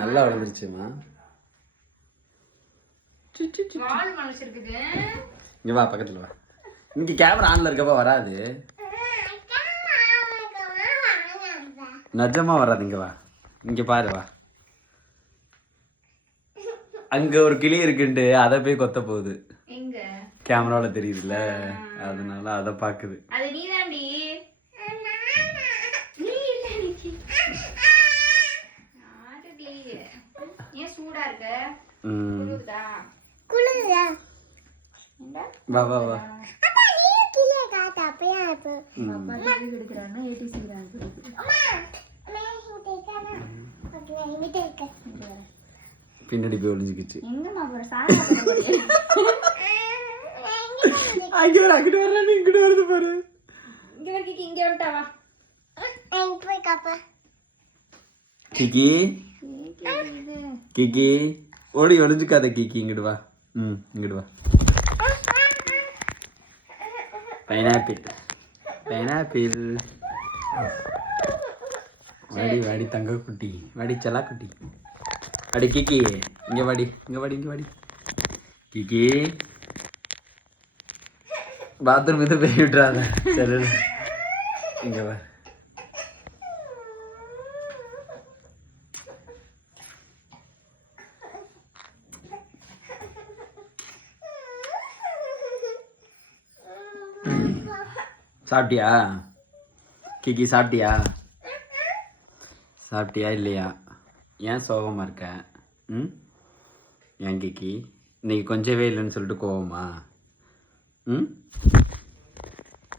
நல்லா வளர்ந்துருச்சுமா. இங்க வா, பக்கத்துல வா. இங்க கேமரா ஆன்ல இருக்கப்ப வராது, நிஜமா வராது. இங்க வா, இங்க பாரு, வா. அங்க ஒரு கிளி இருக்குண்டு அத போய் கொத்த போகுது. கேமரால தெரியுதுல்ல, அதனால அத பாக்குது. அது நீதாண்டி. நீ இல்ல. ஆரடி. ஏன் சூடா இருக்க? குளுதா? குளுதா. வா வா வா. அப்பா நீ கிளிய காட்ட அப்பயா இருக்கு. அப்பா கிளி எடுக்கறானே ஏடிசி தான் இருக்கு. அம்மா நான் இங்க இருக்கேனா? ஓகே இங்க இருக்க. பின்னாடி போய் ஒளிஞ்சிக்கிச்சு. எங்கமா போற? சாரா போறியே. அங்க வர நீ இங்க வந்து பாரு. இங்க வரக்கிட்டு இங்க வந்துட்டா வா. எங்க போய் காப்பா. கிகி கிகி ஓடி ஒளிஞ்சுக்காத கிகி, இங்கிட்டு வா. இங்கிட்டு வா. Pineapple pineapple. வாடி வாடி தங்க குட்டி, வாடி செல்லா குட்டி. அடி கிகி இங்க வாடி, இங்க வாடி, இங்க வாடி கிகி. பாத்ரூம் இது போய் விட்டுறாத. சரி இங்க வா. சாப்பிட்டியா கிகி? சாப்பிட்டியா? சாப்பிட்டியா இல்லையா? ஏன் சோகமா இருக்க? ஏன் கிகி இன்னைக்கு கொஞ்சவே இல்லைன்னு சொல்லிட்டு கோவமா?